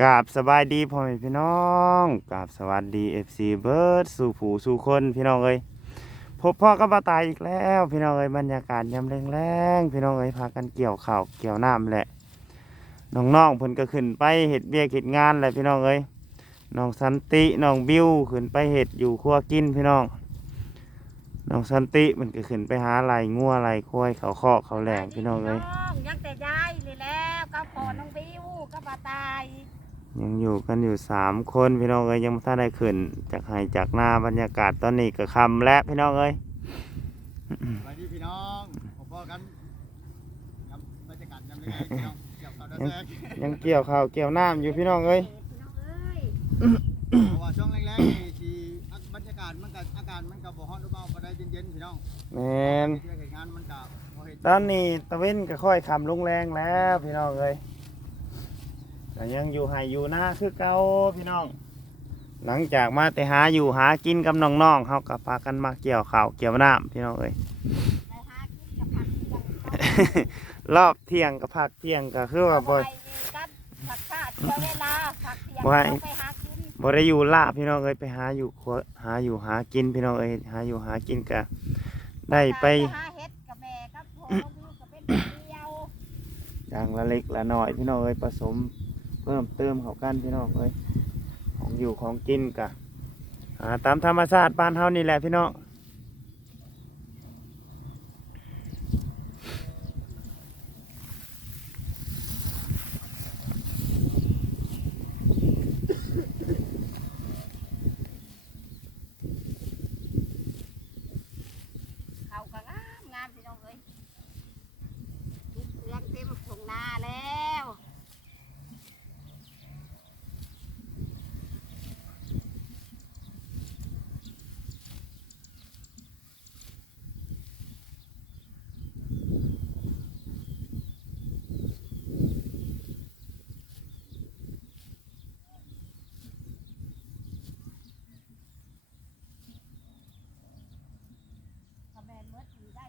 กราบสบายดีพ่อแม่พี่น้องกราบสวัสดีเอฟซีเบิร์ดสู่ผู้สู่คนพี่น้องเอ้ยพบพ่อกับป้าตายอีกแล้ว พี่น้องเอ้ยบรรยากาศยามแรงๆพี่น้องเอ้ยพากันเกี่ยวข้าวเกี่ยวน้ำแหละน้องๆเพิ่นก็ขึ้นไปเฮ็ดเบี้ยเฮ็ดงานแหละพี่น้องเอ้ยน้องสันติน้องบิวขึ้นไปเฮ็ดอยู่ครัวกินพี่น้องน้องสันติมันก็ขึ้นไปหาไหลงัวไหลควายเขาคอกเขาแหลงพี่น้องเอ้ยยังแต่ยายเลยแล้วก็พอน้องบิวก็ปาตาย ยังอยู่กันอยู่สามคนพี่น้องเอ้ยยังไม่ทันได้ขึ้นจากไห้จากหน้าบรรยากาศตอนนี้ก็คำและพี่น้องเอ้ยสวัสดีพี่น้องผมพ่อกันยำบรรยากาศยำยังไงพี่น้องเกี่ยวกับดาวแดงยังเกี่ยวข้าวเกี่ยวน้ำอยู่พี่น้องเอ้ยพี่น้องเอ้ยเพราะว่าช่วงแรกๆนี่ที่บรรยากาศมันกับอากาศมันกับบ่ฮ้อนบ่เบาบ่ได้เย็นๆพี่น้องแมนที่เหตุงานมันกับบ่เฮ็ดตอนนี้ตะเว้นก็ค่อยคำลงแรงแล้วพี่น้องเอ้ย แต่ยังอยู่ไห้อยู่หน้าคือเก่าพี่น้อง หลังจากมาแต่หาอยู่หากินกับน้องๆเขาก็พากันมาเกี่ยวข้าวเกี่ยวน้ำพี่น้องเอ้ยไปหากินกับผักเที่ยงรอบเที่ยงกับพักเที่ยงก็คือว่าบ่ไปกันผักชาติเที่ยวเวลาผักเที่ยงบ่ให้เราไปหากินบ่ได้อยู่ล่าพี่น้องเอ้ยไปหาอยู่ครัวหาอยู่หากินพี่น้องเอ้ยหาอยู่หากินก็ได้ไปหาเห็ดกับแม่กับพ่อน้องบิวก็เป็นคนเดียวอย่างละเล็กละน้อยพี่น้องเอ้ยผสม เพิ่มเติมเขากันพี่น้องเอ้ยของอยู่ของกินกะหาตามธรรมชาติบ้านเฮานี่แหละพี่น้อง เขาก็งามงามพี่น้องเอ้ยทุกเรื่องเต็มถุงนาแล้ว กระ แมนเมื่อทีได้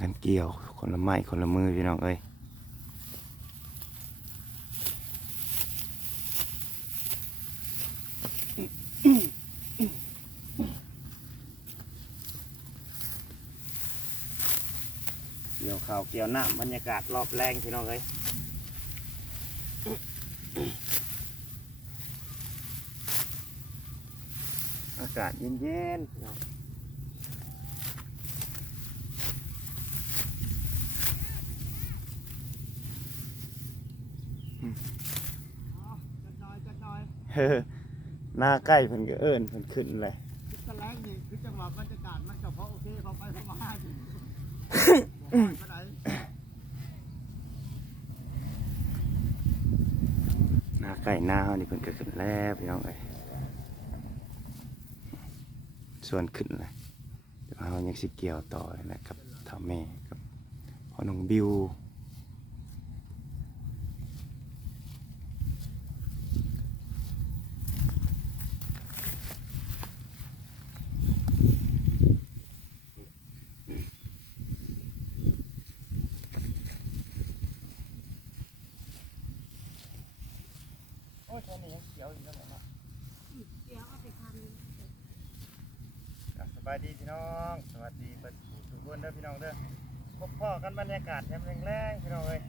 กันเกี่ยว คนละไม้คนละมือพี่น้องเอ้ยเกี่ยวข้าวเกี่ยวหน้ำบรรยากาศรอบแรงพี่น้องเอ้ยอากาศเย็นๆพี่น้อง อ๋อจัดหน่อยจั ดหน่อยเฮ้อหน้าใกล้เพิ่นก็เอิ้นเพิ่นขึ้นเลยคือตะแลงนี่คือจังหวะบรรยากาศมันก็พอโอเคพอไปพอมาอยู่บ่ฮ้อนปานหน้าใกล้หน้าเฮานี่เพิ่นก็ขึ้นแล้วพี่น้องเอ้ยส่วนขึ้นเลยแต่เรายังสิเกี่ยวต่อนะครับทำแม่กับพ่อน้องบิว โอ้ยตอนนี้ยังเขียวอยู่แล้วเนาะ เดี๋ยวเอาไปท ครับสบายดีพี่น้อง สวัสดีเปิดผู้ทุกคนเด้อพี่น้องเด้อพบพ่อกันบรรยากาศแจ่มแรงๆพี่น้องเอ้ย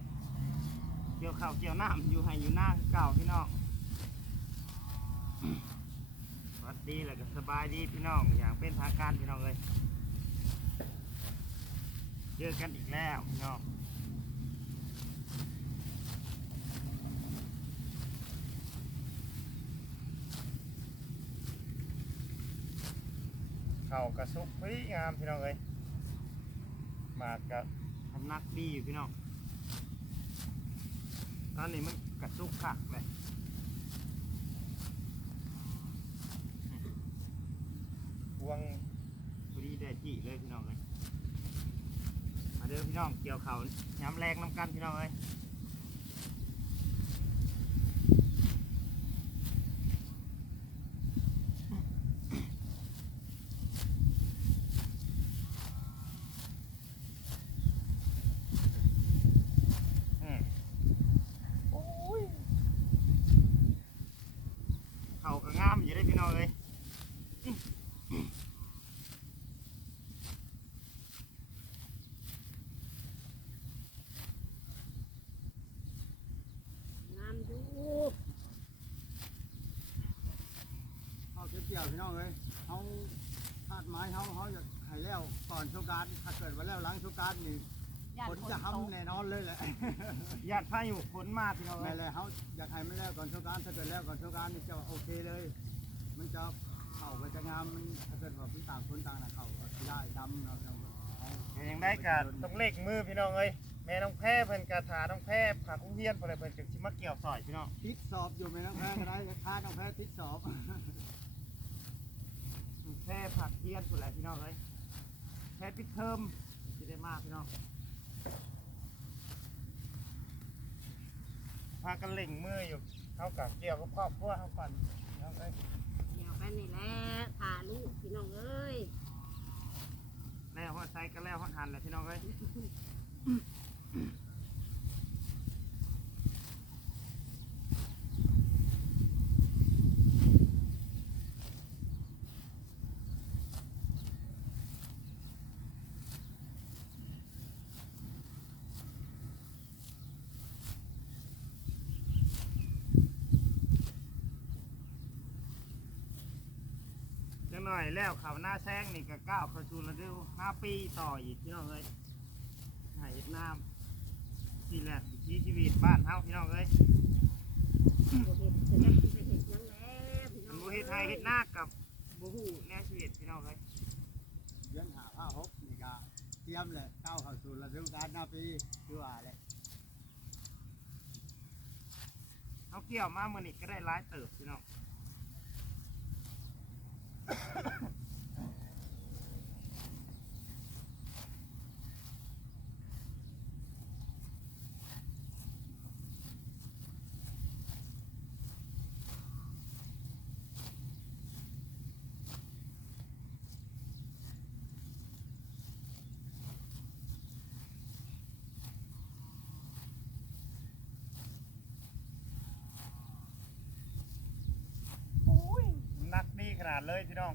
เกี่ยวข้าวเกี่ยวน้ำอยู่ให้อยู่หน้าเก่าพี่น้องสวัสดีแล้วก็สบายดีพี่น้องอย่างเป็นทางการพี่น้องเอ้ยเจอกันอีกแล้วพี่น้องเข่ากระซุกพอดีงามพี่น้องเอ้ยาดกับทำนักดีอยู่พี่น้องตอนนี้มันกระซุกขักเลยพวงพอดีได้จีเลยพี่น้องเลย มาเด้อพี่น้องเกี่ยวเขาย้ำแรงน้ำกันพี่น้องเลยอืมโอ้ยเขาก็งามอยู่ได้อพี่น้องเลยำงามดู เขาเก็บเกี่ยวพี่น้องเลยเขาคาดไม้เขาเขาจะให้แล้วก่อนสงกรารถ้าเกิดว่าแล้วหลังสงกรารนี่ย่านฝนคนจะตกทำแน่นอนเลยแหละ ญาติพายุฝนมาพี่น้องเลแม่ยเลยเขาอยากให้มันแล้วก่อนสงกรารถ้าเกิดแล้วก่อนสงกรารนี่จะโอเคเลย มันจะเข่าไปจะงามมันถ้าเกิดว่าพื้นต่างคนต่างนะเข่าก็สิได้ดำเราเราเอาแต่ยังได้กะต้องเลขมือพี่น้องเอ้ยแม่น้องแพ้เพิ่นกะถาน้องแพ้ผักกุ้งเฮียนเพิ่นเลยเพิ่นจึงสิมาเกี่ยวซอยพี่น้อง ทิศสอบอยู่ไหมน้องแพ้ก็ได้ค่าน้องแพ้ทิศสอบ แพ้ผักเฮียนพุ่นแหละพี่น้องเอ้ยแพ้ปิดเทอมสิได้มากพี่น้องพากันเล่งมืออยู่เฮากะเกี่ยวกับครอบครัวเฮาก่อนพี่น้องเอ้ยเดี๋ยวไปนี่แหละพาลูกพี่น้องเอ้ยแล้วฮอดใส่ก็แล้วฮอดหันแหละพี่น้องเอ้ย แล้วเขาหน้าแซงนี่ก็ก้าวเข้าสู่ฤดูห้าปีต่ออีกพี่น้องเอ้ยหายเวียดนามที่แรกวิถีชีวิตบ้านเฮาพี่น้องเอ้ยบ่เห็ดจะได้สิไปเห็ดหยังแล้วพี่น้มัอนงบ่เฮ็ดไทยเฮ็ดหน้ากับบ่ฮู้แนวชีวิตพี่น้องเอ้ยเดือนหาผ้าหกนี่ก็เตรียมเลยก้าวเข้าสู่ฤดูกาลหน้าปีคือว่าแหละเฮาเกี่ยวมามื้อนี้ก็ได้หลายเติบพี่น้อง Ha ha ha. นาดเลยพี่น้อง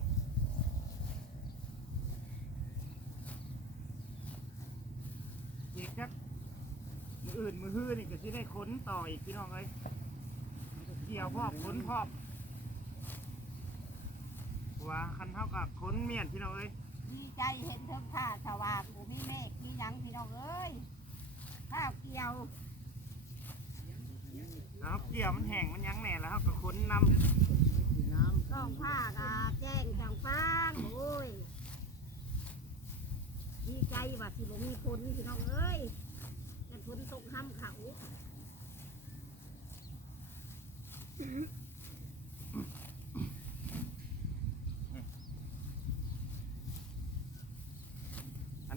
อีกจักมืออื่นมือฮื้อนี่ก็สิได้ขนต่ออีกพี่น้องเอ้ยเกี่ยวพอกขนพอกว่าคันเท่ากับขนเมียนพี่น้องเอ้ยดีใจเห็นเทิงท่าสว่างบ่มีเมฆมีหยังพี่น้องเอ้ยข้าวเกี่ยวแล้วเกี่ยวมันแห้งมันหยังแหน่แล้วเขาก็ขนนสีน้ำต้ องผ้ากาแจ้งจังฟ้างโอ้ยดีใจว่าสิบ่มีคนพี่น้องเอ้ยแต่ฝนตกห้ำเขา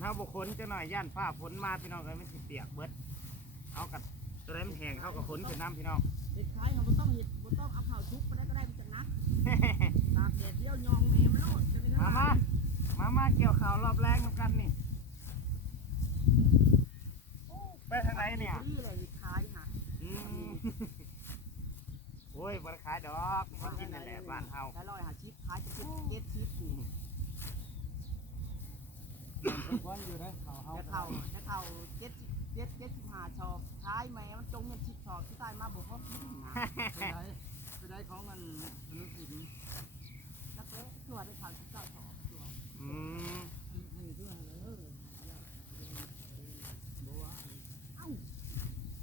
เฮาบ่ขนจังหน่อยย่านฟ้าฝนมาพี่น้องเอ้ยมันสิเปียกเบิดเอากับตัวนั้นมันแห้งเฮากับฝนขึ้นน้ำพี่น้อง เด็กชายเขาบ่ต้องเห็ดบ่ต้องเอาข้าวชุบไปได้ก็ได้มันจังนัก ตากแดดเดียวยองแม่มันโลดจะเป็นมามามามาเกี่ยวข่าวรอบแรกนำกันนี่ ไปทางไหนเนี่ย นี่เลยเด็กชายค่ะอืมโอ้ยบริขายดอกมากินนั่นแหละบ้านเฮาแล้วลอยหาชิปขายจะเก็บเก็บชิปอยู่ทุกวันอยู่ได้เขาเฮาจะเท่าจะเท่าเจ็ดสิบเจ็ดเจ็ดสิบห้าชอบขายแม่มันจงเงินชิปชอบที่ใต้มาบ่พอกินนะ ไปได้ของมันมนุษย์อีกแล้วก็ตัวได้ข่าวชิปเจ้าชอบตัวอืมนี่ด้วยเลยบ่ว่าเอ้า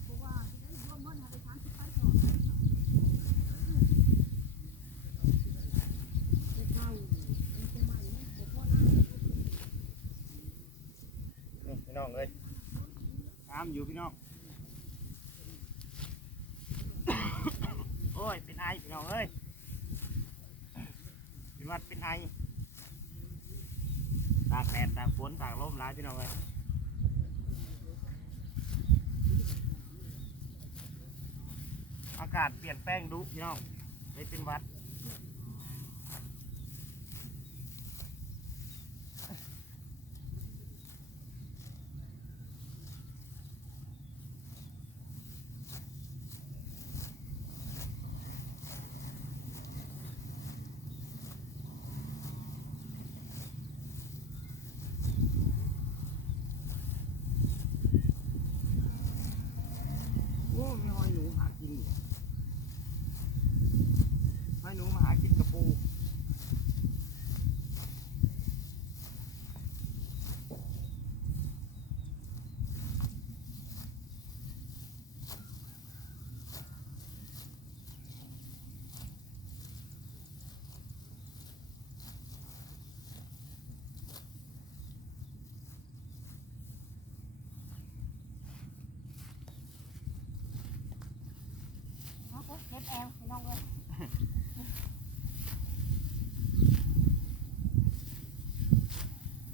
เพราะว่ได้รวมเงินหาไปทานชิปไปก่อนนี่พี่น้องเอ้ยตามอยู่พี่น้อง โอ้ย เป็นไอพี่น้องเอ้ยเป็นวัดเป็นไอตากแดดตากฝนตากลมร้ายพี่น้องเอ้ยอากาศเปลี่ยนแปลงดุพี่น้องเลยเป็นวัด โอ้มีหอยหนูหากินอยู่หอยหนูมาหากินกับปู เอาไปเก็บแอลพี่น้องเลย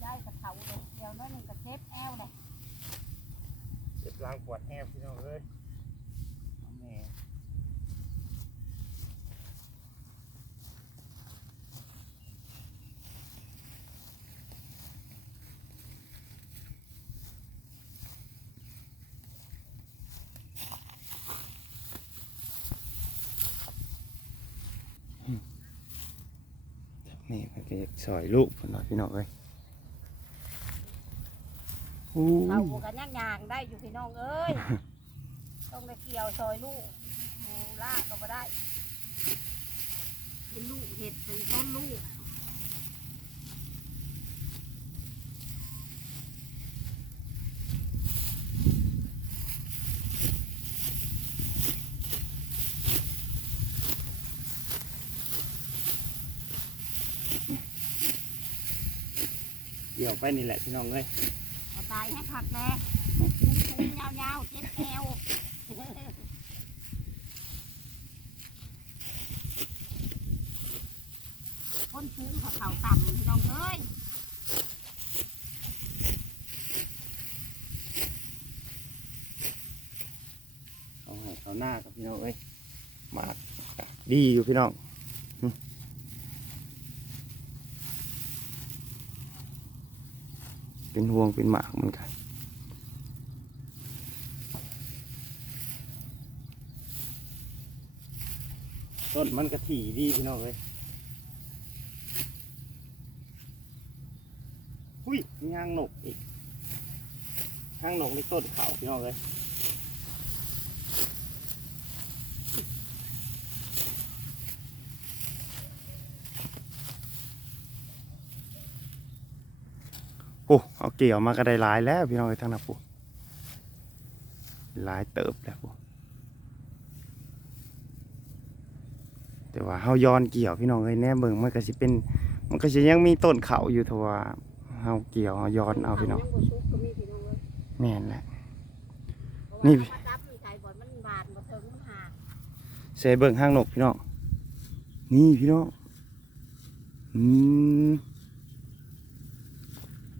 ย้ายกระเถาเลยเดี๋ยวน้อยหนึ่งกระเจ็บแอลเลย เจ็บล้างปวดแอบพี่น้องเอ้ยแม่นี่มันก็สอยลูกพี่น้องพี่น้องเอ้ย เราบวกันย่างยางๆได้อยู่พี่น้องเอ้ย ต้องไปเกี่ยวซอยลูกหมูล่ากก็มาได้ เป็นลูกเห็ดเป็นต้นลูกเกี่ยวไปนี่แหละพี่น้องเอ้ย เอาตายให้ผักแน่พุงยาวๆเจ็ดแอวคนสูงกับเขาต่ำพี่น้องเอ้ยเอาให้เขาหน้ากับพี่น้องเอ้ยหมากดีอยู่พี่น้องหึ เป็นหมากเหมือนกันต้นมันกระถี่ดีพี่น้องเลยอุ้ยมีหางหนกอีกหางหนกในต้นเขาพี่น้องเลย โอ้ เกี่ยวมาก็ได้หลายแล้วพี่น้องทั้งนั้นปุ๊หลายเติบแล้วปุ๊แต่ว่าเฮาย้อนเกี่ยวพี่น้องเอ้ยแน่เบิ่งมันก็สิเป็น มันก็สิยังมีต้นเขาอยู่แต่ว่าเฮาเกี่ยวเฮาย้อนเอาพี่น้องยังบ่ชุบก็มีพี่น้องเอ้ยแม่นแหละนี่เสเบิ่งห้างนกพี่น้องนี่พี่น้องอืม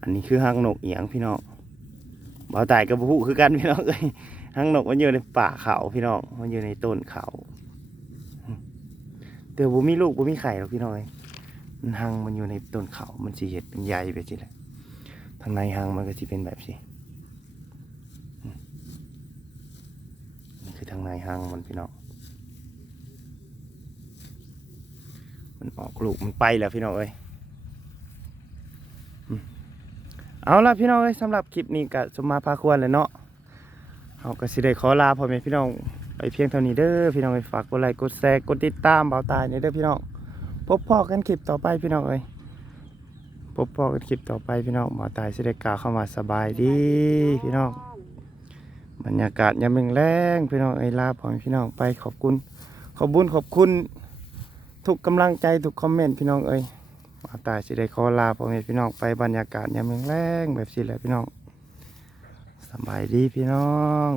อันนี้คือหางนกเอียงพี่น้องเบาตายกับผู้คือกันพี่น้องเอ้ยหางนกมันอยู่ในป่าเขาพี่น้อง มันอยู่ในต้นเขาเดี๋ยวบ่มีลูกบ่มีไข่หรอกพี่น้องเอ้ยมันหางมันอยู่ในต้นเขา มันสิเห็ดเป็นใยไปสิแหละทางในหางมันก็สิเป็นแบบสินี่คือทางในหางมันพี่น้อง มันออกลูกมันไปแล้วพี่น้องเอ้ยอืม เอาละพี่น้องเอ้ยสำหรับคลิปนี้ก็สมมาพาควรเลยเนาะเอาก็สิได้ขอลาพ่อแม่พี่น้องไปเพียงเท่านี้เด้อพี่น้องเอ้ยฝากกดไลค์กดแชร์กดติดตามเบาตายนี่เด้อพี่น้องพบพ่อกันคลิปต่อไปพี่น้องเอ้ยพบพ่อกันคลิปต่อไปพี่น้องเบาตายสิได้กล่าวเข้ามาสบายดีพี่น้องบรรยากาศยามเชงแรงพี่น้องเอ้ยลาพ่อแม่พี่น้องไปขอบคุณ ขอบุญขอบคุณ ทุกกำลังใจทุกคอมเมนต์พี่น้องเอ้ย อาตายสิได้ขอลาพ่อแม่พี่น้องไปบรรยากาศยามแรงแบบสิแหละพี่น้องสบายดีพี่น้อง